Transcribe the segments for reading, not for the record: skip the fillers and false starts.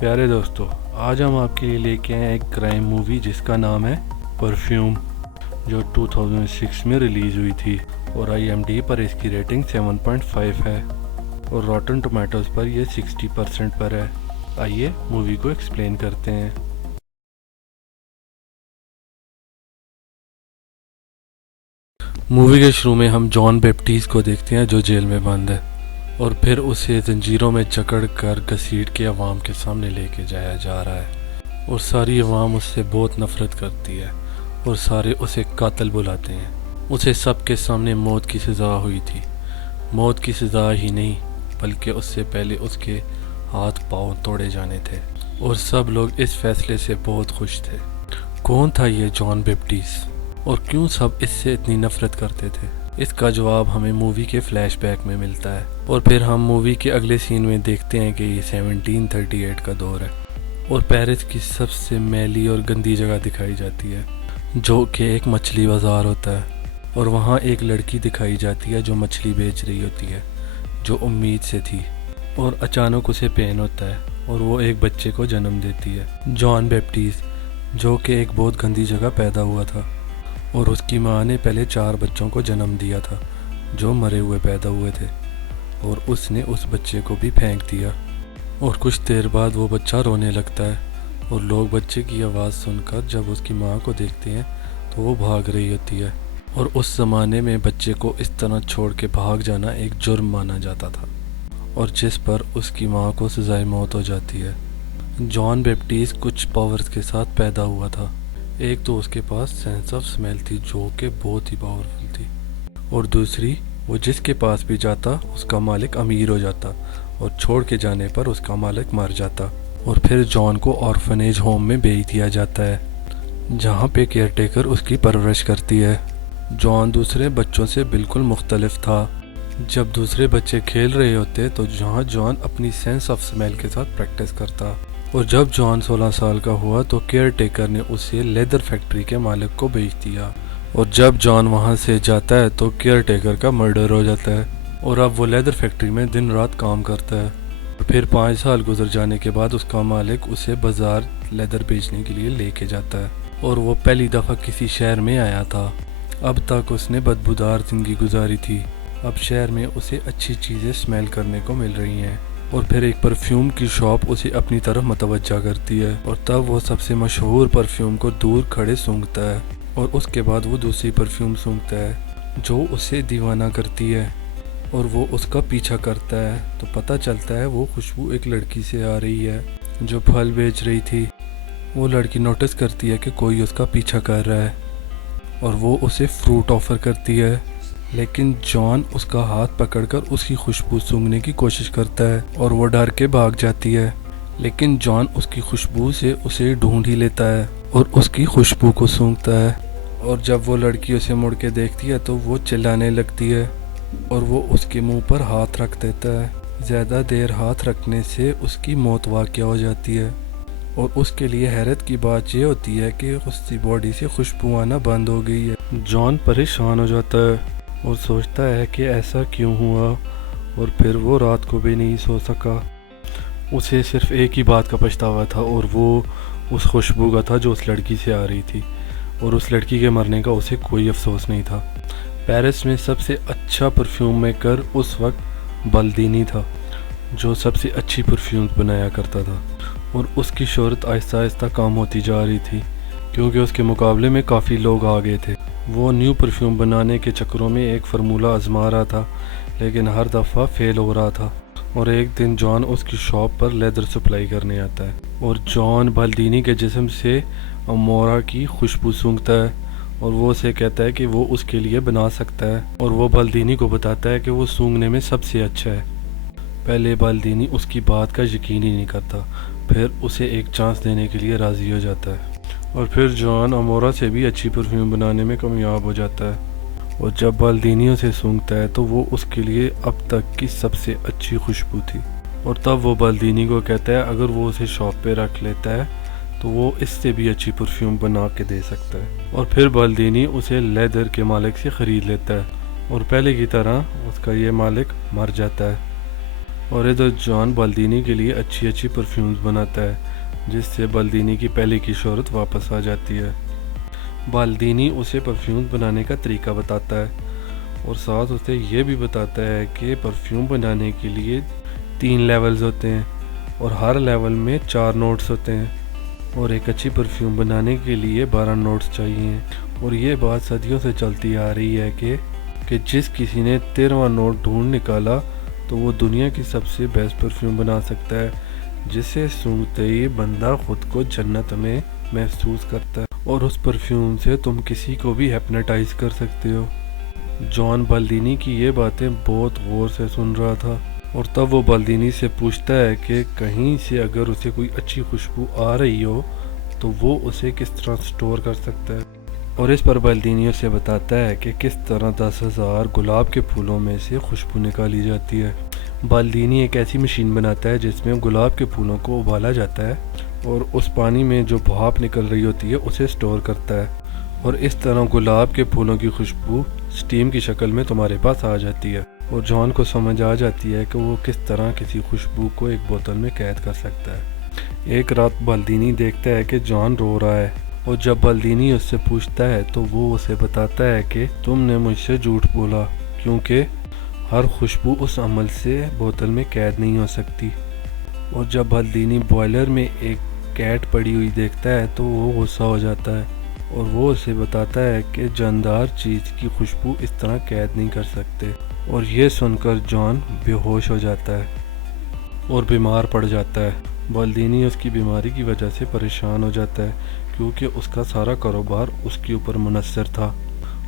پیارے دوستو، آج ہم آپ کے لیے لے کے آئے ایک کرائم مووی جس کا نام ہے پرفیوم، جو 2006 میں ریلیز ہوئی تھی اور IMDb پر اس کی ریٹنگ 7.5 ہے اور روٹن ٹومیٹوز پر یہ 60% پر ہے۔ آئیے مووی کو ایکسپلین کرتے ہیں۔ مووی کے شروع میں ہم جان بیپٹیس کو دیکھتے ہیں جو جیل میں بند ہے، اور پھر اسے زنجیروں میں جکڑ کر گھسیٹ کے عوام کے سامنے لے کے جایا جا رہا ہے، اور ساری عوام اس سے بہت نفرت کرتی ہے اور سارے اسے قاتل بلاتے ہیں۔ اسے سب کے سامنے موت کی سزا ہوئی تھی۔ موت کی سزا ہی نہیں بلکہ اس سے پہلے اس کے ہاتھ پاؤں توڑے جانے تھے، اور سب لوگ اس فیصلے سے بہت خوش تھے۔ کون تھا یہ جان بیپٹیس اور کیوں سب اس سے اتنی نفرت کرتے تھے؟ اس کا جواب ہمیں مووی کے فلیش بیک میں ملتا ہے، اور پھر ہم مووی کے اگلے سین میں دیکھتے ہیں کہ یہ 1738 کا دور ہے، اور پیرس کی سب سے میلی اور گندی جگہ دکھائی جاتی ہے جو کہ ایک مچھلی بازار ہوتا ہے، اور وہاں ایک لڑکی دکھائی جاتی ہے جو مچھلی بیچ رہی ہوتی ہے، جو امید سے تھی، اور اچانک اسے پین ہوتا ہے اور وہ ایک بچے کو جنم دیتی ہے، جان بیپٹیس، جو کہ ایک بہت گندی جگہ پیدا ہوا تھا، اور اس کی ماں نے پہلے 4 بچوں کو جنم دیا تھا جو مرے ہوئے پیدا ہوئے تھے، اور اس نے اس بچے کو بھی پھینک دیا، اور کچھ دیر بعد وہ بچہ رونے لگتا ہے، اور لوگ بچے کی آواز سن کر جب اس کی ماں کو دیکھتے ہیں تو وہ بھاگ رہی ہوتی ہے، اور اس زمانے میں بچے کو اس طرح چھوڑ کے بھاگ جانا ایک جرم مانا جاتا تھا، اور جس پر اس کی ماں کو سزائے موت ہو جاتی ہے۔ جان بیپٹیس کچھ پاورز کے ساتھ پیدا ہوا تھا۔ ایک تو اس کے پاس سینس آف سمیل تھی جو کہ بہت ہی پاورفل تھی، اور دوسری وہ جس کے پاس بھی جاتا اس کا مالک امیر ہو جاتا، اور چھوڑ کے جانے پر اس کا مالک مر جاتا، اور پھر جان کو آرفنیج ہوم میں بھیج دیا جاتا ہے جہاں پہ کیئر ٹیکر اس کی پرورش کرتی ہے۔ جان دوسرے بچوں سے بالکل مختلف تھا۔ جب دوسرے بچے کھیل رہے ہوتے تو جہاں جان اپنی سینس آف سمیل کے ساتھ پریکٹس کرتا، اور جب جان 16 سال کا ہوا تو کیئر ٹیکر نے اسے لیدر فیکٹری کے مالک کو بھیج دیا، اور جب جان وہاں سے جاتا ہے تو کیئر ٹیکر کا مرڈر ہو جاتا ہے، اور اب وہ لیدر فیکٹری میں دن رات کام کرتا ہے، اور پھر 5 سال گزر جانے کے بعد اس کا مالک اسے بازار لیدر بیچنے کے لیے لے کے جاتا ہے، اور وہ پہلی دفعہ کسی شہر میں آیا تھا۔ اب تک اس نے بدبودار زندگی گزاری تھی، اب شہر میں اسے اچھی چیزیں سمیل کرنے کو مل رہی ہیں، اور پھر ایک پرفیوم کی شاپ اسے اپنی طرف متوجہ کرتی ہے، اور تب وہ سب سے مشہور پرفیوم کو دور کھڑے سونگھتا ہے، اور اس کے بعد وہ دوسری پرفیوم سونگھتا ہے جو اسے دیوانہ کرتی ہے، اور وہ اس کا پیچھا کرتا ہے، تو پتہ چلتا ہے وہ خوشبو ایک لڑکی سے آ رہی ہے جو پھل بیچ رہی تھی۔ وہ لڑکی نوٹس کرتی ہے کہ کوئی اس کا پیچھا کر رہا ہے، اور وہ اسے فروٹ آفر کرتی ہے، لیکن جان اس کا ہاتھ پکڑ کر اس کی خوشبو سونگھنے کی کوشش کرتا ہے، اور وہ ڈر کے بھاگ جاتی ہے، لیکن جان اس کی خوشبو سے اسے ڈھونڈ ہی لیتا ہے اور اس کی خوشبو کو سونگھتا ہے، اور جب وہ لڑکی اسے مڑ کے دیکھتی ہے تو وہ چلانے لگتی ہے، اور وہ اس کے منہ پر ہاتھ رکھ دیتا ہے۔ زیادہ دیر ہاتھ رکھنے سے اس کی موت واقع ہو جاتی ہے، اور اس کے لیے حیرت کی بات یہ ہوتی ہے کہ اس کی باڈی سے خوشبو آنا بند ہو گئی ہے۔ جان پریشان ہو جاتا ہے اور سوچتا ہے کہ ایسا کیوں ہوا، اور پھر وہ رات کو بھی نہیں سو سکا۔ اسے صرف ایک ہی بات کا پچھتاوا تھا، اور وہ اس خوشبو کا تھا جو اس لڑکی سے آ رہی تھی، اور اس لڑکی کے مرنے کا اسے کوئی افسوس نہیں تھا۔ پیرس میں سب سے اچھا پرفیوم میکر اس وقت بالدینی تھا جو سب سے اچھی پرفیومز بنایا کرتا تھا، اور اس کی شہرت آہستہ آہستہ کم ہوتی جا رہی تھی کیونکہ اس کے مقابلے میں کافی لوگ آ گئے تھے۔ وہ نیو پرفیوم بنانے کے چکروں میں ایک فارمولہ آزما رہا تھا، لیکن ہر دفعہ فیل ہو رہا تھا، اور ایک دن جان اس کی شاپ پر لیدر سپلائی کرنے آتا ہے، اور جان بالدینی کے جسم سے امورا کی خوشبو سونگھتا ہے، اور وہ اسے کہتا ہے کہ وہ اس کے لیے بنا سکتا ہے، اور وہ بالدینی کو بتاتا ہے کہ وہ سونگھنے میں سب سے اچھا ہے۔ پہلے بالدینی اس کی بات کا یقین ہی نہیں کرتا، پھر اسے ایک چانس دینے کے لیے راضی ہو جاتا ہے، اور پھر جان امورا سے بھی اچھی پرفیوم بنانے میں کامیاب ہو جاتا ہے، اور جب بالدینی اسے سونگھتا ہے تو وہ اس کے لیے اب تک کی سب سے اچھی خوشبو تھی، اور تب وہ بالدینی کو کہتا ہے اگر وہ اسے شاپ پہ رکھ لیتا ہے تو وہ اس سے بھی اچھی پرفیوم بنا کے دے سکتا ہے، اور پھر بالدینی اسے لیدر کے مالک سے خرید لیتا ہے، اور پہلے کی طرح اس کا یہ مالک مر جاتا ہے۔ اور ادھر جان بالدینی کے لیے اچھی اچھی پرفیومز بناتا ہے جس سے بالدینی کی پہلے کی شہرت واپس آ جاتی ہے۔ بالدینی اسے پرفیوم بنانے کا طریقہ بتاتا ہے اور ساتھ اسے یہ بھی بتاتا ہے کہ پرفیوم بنانے کے لیے 3 لیولز ہوتے ہیں اور ہر لیول میں 4 نوٹس ہوتے ہیں اور ایک اچھی پرفیوم بنانے کے لیے 12 نوٹس چاہیے۔ اور یہ بات صدیوں سے چلتی آ رہی ہے کہ جس کسی نے 13واں نوٹ ڈھونڈ نکالا تو وہ دنیا کی سب سے بیسٹ پرفیوم بنا سکتا ہے جسے سونگھتے ہی بندہ خود کو جنت میں محسوس کرتا ہے اور اس پرفیوم سے تم کسی کو بھی ہیپناٹائز کر سکتے ہو۔ جان بالدینی کی یہ باتیں بہت غور سے سن رہا تھا اور تب وہ بالدینی سے پوچھتا ہے کہ کہیں سے اگر اسے کوئی اچھی خوشبو آ رہی ہو تو وہ اسے کس طرح سٹور کر سکتا ہے، اور اس پر بالدینی اسے بتاتا ہے کہ کس طرح 10,000 گلاب کے پھولوں میں سے خوشبو نکالی جاتی ہے۔ بالدینی ایک ایسی مشین بناتا ہے جس میں گلاب کے پھولوں کو ابالا جاتا ہے اور اس پانی میں جو بھاپ نکل رہی ہوتی ہے اسے سٹور کرتا ہے اور اس طرح گلاب کے پھولوں کی خوشبو سٹیم کی شکل میں تمہارے پاس آ جاتی ہے اور جان کو سمجھ آ جاتی ہے کہ وہ کس طرح کسی خوشبو کو ایک بوتل میں قید کر سکتا ہے۔ ایک رات بالدینی دیکھتا ہے کہ جان رو رہا ہے اور جب بالدینی اس سے پوچھتا ہے تو وہ اسے بتاتا ہے کہ تم نے مجھ سے جھوٹ بولا کیونکہ ہر خوشبو اس عمل سے بوتل میں قید نہیں ہو سکتی۔ اور جب بالدینی بوائلر میں ایک کیٹ پڑی ہوئی دیکھتا ہے تو وہ غصہ ہو جاتا ہے اور وہ اسے بتاتا ہے کہ جاندار چیز کی خوشبو اس طرح قید نہیں کر سکتے، اور یہ سن کر جان بے ہوش ہو جاتا ہے اور بیمار پڑ جاتا ہے۔ بالدینی اس کی بیماری کی وجہ سے پریشان ہو جاتا ہے کیونکہ اس کا سارا کاروبار اس کے اوپر منحصر تھا،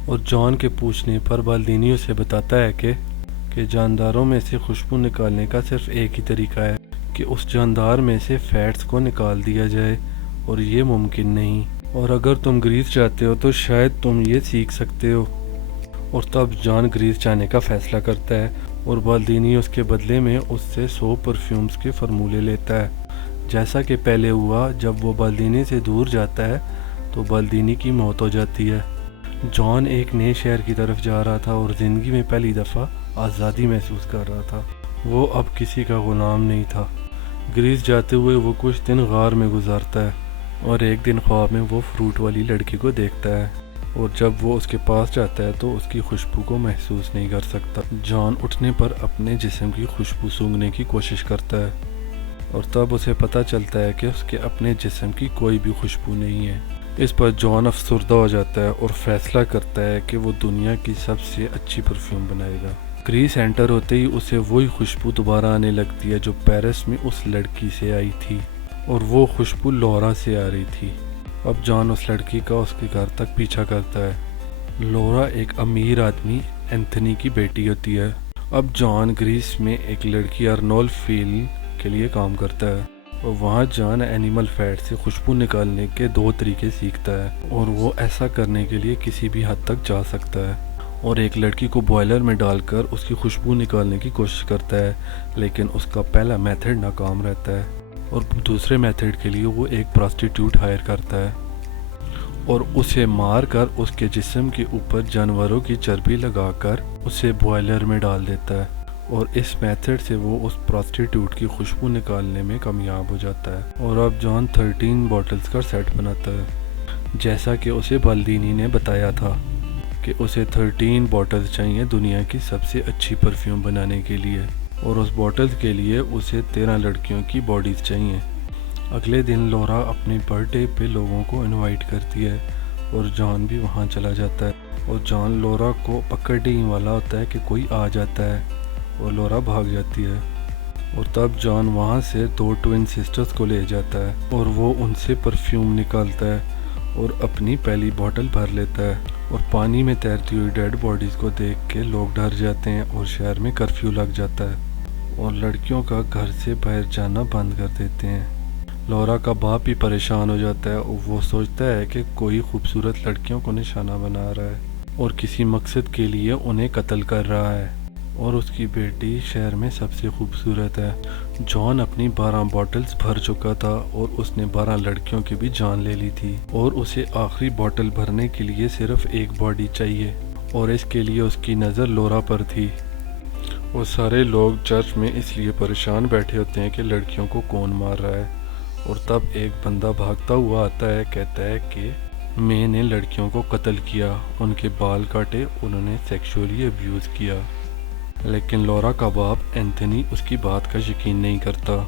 اور جان کے پوچھنے پر بالدینی اسے بتاتا ہے کہ جانداروں میں سے خوشبو نکالنے کا صرف ایک ہی طریقہ ہے کہ اس جاندار میں سے فیٹس کو نکال دیا جائے، اور یہ ممکن نہیں، اور اگر تم گریس چاہتے ہو تو شاید تم یہ سیکھ سکتے ہو۔ اور تب جان گریس جانے کا فیصلہ کرتا ہے اور بالدینی اس کے بدلے میں اس سے 100 پرفیومز کے فرمولے لیتا ہے۔ جیسا کہ پہلے ہوا، جب وہ بالدینی سے دور جاتا ہے تو بالدینی کی موت ہو جاتی ہے۔ جان ایک نئے شہر کی طرف جا رہا تھا اور زندگی میں پہلی دفعہ آزادی محسوس کر رہا تھا۔ وہ اب کسی کا غلام نہیں تھا۔ گریس جاتے ہوئے وہ کچھ دن غار میں گزارتا ہے اور ایک دن خواب میں وہ فروٹ والی لڑکی کو دیکھتا ہے، اور جب وہ اس کے پاس جاتا ہے تو اس کی خوشبو کو محسوس نہیں کر سکتا۔ جان اٹھنے پر اپنے جسم کی خوشبو سونگھنے کی کوشش کرتا ہے اور تب اسے پتہ چلتا ہے کہ اس کے اپنے جسم کی کوئی بھی خوشبو نہیں ہے۔ اس پر جان افسردہ ہو جاتا ہے اور فیصلہ کرتا ہے کہ وہ دنیا کی سب سے اچھی پرفیوم بنائے گا۔ گریس انٹر ہوتے ہی اسے وہی خوشبو دوبارہ آنے لگتی ہے جو پیرس میں اس لڑکی سے آئی تھی، اور وہ خوشبو لورا سے آ رہی تھی۔ اب جان اس لڑکی کا اس کے گھر تک پیچھا کرتا ہے۔ لورا ایک امیر آدمی اینتھنی کی بیٹی ہوتی ہے۔ اب جان گریس میں ایک لڑکی ارنولف فیل کے لیے کام کرتا ہے اور وہاں جان اینیمل فیٹ سے خوشبو نکالنے کے 2 طریقے سیکھتا ہے، اور وہ ایسا کرنے کے لیے کسی بھی حد تک جا سکتا ہے، اور ایک لڑکی کو بوائلر میں ڈال کر اس کی خوشبو نکالنے کی کوشش کرتا ہے، لیکن اس کا پہلا میتھڈ ناکام رہتا ہے، اور دوسرے میتھڈ کے لیے وہ ایک پراسٹیٹیوٹ ہائر کرتا ہے اور اسے مار کر اس کے جسم کے اوپر جانوروں کی چربی لگا کر اسے بوائلر میں ڈال دیتا ہے، اور اس میتھڈ سے وہ اس پراسٹیٹیوٹ کی خوشبو نکالنے میں کامیاب ہو جاتا ہے۔ اور اب جان 13 بوٹلز کا سیٹ بناتا ہے جیسا کہ اسے بالدینی نے بتایا تھا کہ اسے 13 بوٹلز چاہیے دنیا کی سب سے اچھی پرفیوم بنانے کے لیے، اور اس بوٹلز کے لیے اسے 13 لڑکیوں کی باڈیز چاہیے۔ اگلے دن لورا اپنی برتھ ڈے پہ لوگوں کو انوائٹ کرتی ہے اور جان بھی وہاں چلا جاتا ہے، اور جان لورا کو پکڑنے ہی والا ہوتا ہے کہ کوئی آ جاتا ہے اور لورا بھاگ جاتی ہے، اور تب جان وہاں سے 2 ٹوین سسٹرز کو لے جاتا ہے اور وہ ان سے پرفیوم نکالتا ہے اور اپنی پہلی بوٹل بھر لیتا ہے، اور پانی میں تیرتی ہوئی ڈیڈ باڈیز کو دیکھ کے لوگ ڈر جاتے ہیں اور شہر میں کرفیو لگ جاتا ہے اور لڑکیوں کا گھر سے باہر جانا بند کر دیتے ہیں۔ لورا کا باپ بھی پریشان ہو جاتا ہے اور وہ سوچتا ہے کہ کوئی خوبصورت لڑکیوں کو نشانہ بنا رہا ہے اور کسی مقصد کے لیے انہیں قتل کر رہا ہے، اور اس کی بیٹی شہر میں سب سے خوبصورت ہے۔ جان اپنی 12 بوٹلز بھر چکا تھا اور اس نے 12 لڑکیوں کی بھی جان لے لی تھی، اور اسے آخری بوٹل بھرنے کے لیے صرف ایک باڈی چاہیے، اور اس کے لیے اس کی نظر لورا پر تھی، وہ سارے لوگ چرچ میں اس لیے پریشان بیٹھے ہوتے ہیں کہ لڑکیوں کو کون مار رہا ہے، اور تب ایک بندہ بھاگتا ہوا آتا ہے، کہتا ہے کہ میں نے لڑکیوں کو قتل کیا، ان کے بال کاٹے، انہوں نے سیکشولی ابیوز کیا۔ لیکن لورا کا باپ اینتھنی اس کی بات کا یقین نہیں کرتا،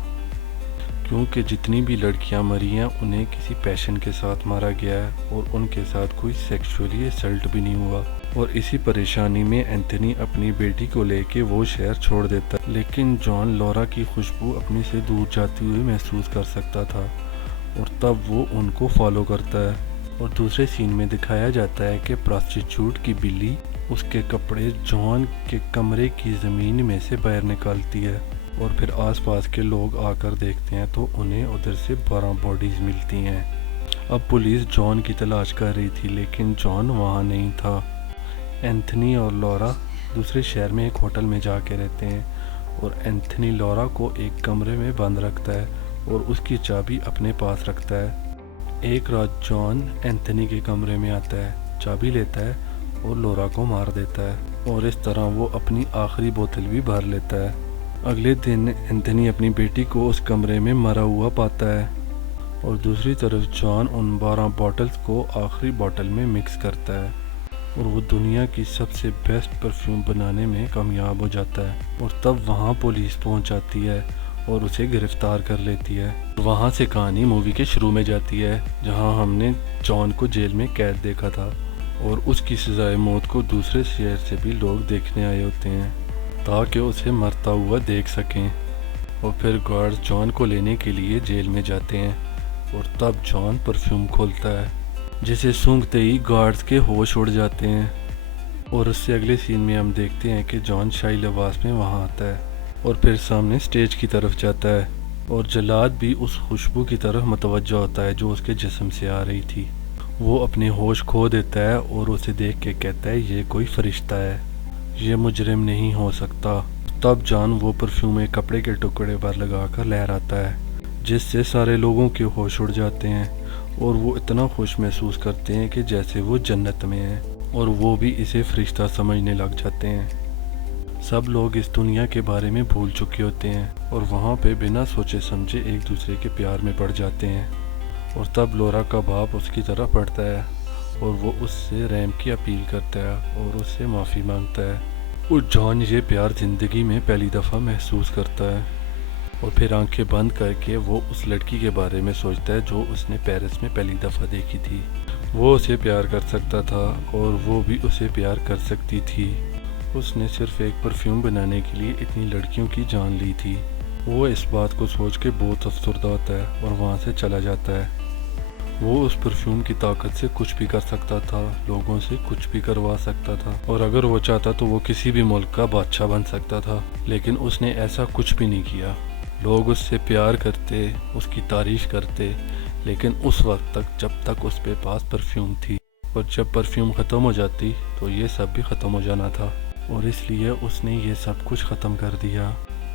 کیونکہ جتنی بھی لڑکیاں مری ہیں انہیں کسی پیشن کے ساتھ مارا گیا ہے اور ان کے ساتھ کوئی سیکشولی اسلٹ بھی نہیں ہوا۔ اور اسی پریشانی میں اینتھنی اپنی بیٹی کو لے کے وہ شہر چھوڑ دیتا ہے، لیکن جان لورا کی خوشبو اپنی سے دور جاتی ہوئی محسوس کر سکتا تھا، اور تب وہ ان کو فالو کرتا ہے۔ اور دوسرے سین میں دکھایا جاتا ہے کہ پراسٹیچیوٹ کی بلی اس کے کپڑے جان کے کمرے کی زمین میں سے باہر نکالتی ہے، اور پھر آس پاس کے لوگ آ کر دیکھتے ہیں تو انہیں ادھر سے 12 باڈیز ملتی ہیں۔ اب پولیس جان کی تلاش کر رہی تھی، لیکن جان وہاں نہیں تھا۔ اینتھنی اور لورا دوسرے شہر میں ایک ہوٹل میں جا کے رہتے ہیں، اور اینتھنی لورا کو ایک کمرے میں بند رکھتا ہے اور اس کی چابی اپنے پاس رکھتا ہے۔ ایک رات جان اینتھنی کے کمرے میں آتا ہے، چابی لیتا ہے اور لورا کو مار دیتا ہے، اور اس طرح وہ اپنی آخری بوتل بھی بھر لیتا ہے۔ اگلے دن اینتھنی اپنی بیٹی کو اس کمرے میں مرا ہوا پاتا ہے، اور دوسری طرف جان ان 12 باٹلز کو آخری باٹل میں مکس کرتا ہے، اور وہ دنیا کی سب سے بیسٹ پرفیوم بنانے میں کامیاب ہو جاتا ہے۔ اور تب وہاں پولیس پہنچ جاتی ہے اور اسے گرفتار کر لیتی ہے۔ وہاں سے کہانی مووی کے شروع میں جاتی ہے، جہاں ہم نے جان کو جیل میں قید دیکھا تھا، اور اس کی سزائے موت کو دوسرے شہر سے بھی لوگ دیکھنے آئے ہوتے ہیں تاکہ اسے مرتا ہوا دیکھ سکیں۔ اور پھر گارڈز جان کو لینے کے لیے جیل میں جاتے ہیں، اور تب جان پرفیوم کھولتا ہے، جسے سونگھتے ہی گارڈز کے ہوش اڑ جاتے ہیں۔ اور اس سے اگلے سین میں ہم دیکھتے ہیں کہ جان شاہی لباس میں وہاں آتا ہے، اور پھر سامنے سٹیج کی طرف جاتا ہے، اور جلاد بھی اس خوشبو کی طرف متوجہ ہوتا ہے جو اس کے جسم سے آ رہی تھی۔ وہ اپنے ہوش کھو دیتا ہے اور اسے دیکھ کے کہتا ہے یہ کوئی فرشتہ ہے، یہ مجرم نہیں ہو سکتا۔ تب جان وہ پرفیوم ایک کپڑے کے ٹکڑے پر لگا کر لہراتا ہے، جس سے سارے لوگوں کے ہوش اڑ جاتے ہیں، اور وہ اتنا خوش محسوس کرتے ہیں کہ جیسے وہ جنت میں ہیں، اور وہ بھی اسے فرشتہ سمجھنے لگ جاتے ہیں۔ سب لوگ اس دنیا کے بارے میں بھول چکے ہوتے ہیں، اور وہاں پہ بنا سوچے سمجھے ایک دوسرے کے پیار میں پڑ جاتے ہیں۔ اور تب لورا کا باپ اس کی طرف بڑھتا ہے، اور وہ اس سے رحم کی اپیل کرتا ہے اور اس سے معافی مانگتا ہے، اور جان یہ پیار زندگی میں پہلی دفعہ محسوس کرتا ہے۔ اور پھر آنکھیں بند کر کے وہ اس لڑکی کے بارے میں سوچتا ہے جو اس نے پیرس میں پہلی دفعہ دیکھی تھی۔ وہ اسے پیار کر سکتا تھا اور وہ بھی اسے پیار کر سکتی تھی۔ اس نے صرف ایک پرفیوم بنانے کے لیے اتنی لڑکیوں کی جان لی تھی۔ وہ اس بات کو سوچ کے بہت افسردہ ہوتا ہے اور وہاں سے چلا جاتا ہے۔ وہ اس پرفیوم کی طاقت سے کچھ بھی کر سکتا تھا، لوگوں سے کچھ بھی کروا سکتا تھا، اور اگر وہ چاہتا تو وہ کسی بھی ملک کا بادشاہ بن سکتا تھا، لیکن اس نے ایسا کچھ بھی نہیں کیا۔ لوگ اس سے پیار کرتے، اس کی تعریف کرتے، لیکن اس وقت تک جب تک اس کے پاس پرفیوم تھی، اور جب پرفیوم ختم ہو جاتی تو یہ سب بھی ختم ہو جانا تھا، اور اس لیے اس نے یہ سب کچھ ختم کر دیا،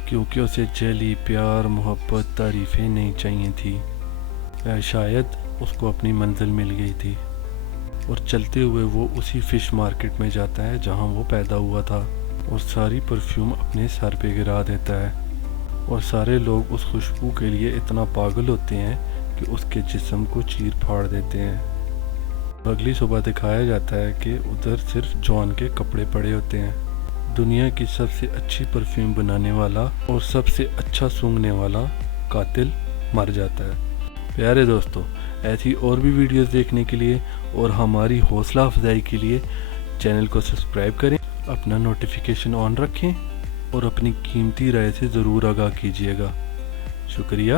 کیونکہ اسے جیلی پیار، محبت، تعریفیں نہیں چاہیے تھی، یا شاید اس کو اپنی منزل مل گئی تھی۔ اور چلتے ہوئے وہ اسی فش مارکیٹ میں جاتا ہے جہاں وہ پیدا ہوا تھا، اور ساری پرفیوم اپنے سر پہ گرا دیتا ہے، اور سارے لوگ اس خوشبو کے لیے اتنا پاگل ہوتے ہیں کہ اس کے جسم کو چیر پھاڑ دیتے ہیں۔ اگلی صبح دکھایا جاتا ہے کہ ادھر صرف جان کے کپڑے پڑے ہوتے ہیں۔ دنیا کی سب سے اچھی پرفیوم بنانے والا اور سب سے اچھا سونگھنے والا قاتل مر جاتا ہے۔ پیارے دوستو، ایسی اور بھی ویڈیوز دیکھنے کے لیے اور ہماری حوصلہ افزائی کے لیے چینل کو سبسکرائب کریں، اپنا نوٹیفیکیشن آن رکھیں، اور اپنی قیمتی رائے سے ضرور آگاہ کیجیے گا۔ شکریہ۔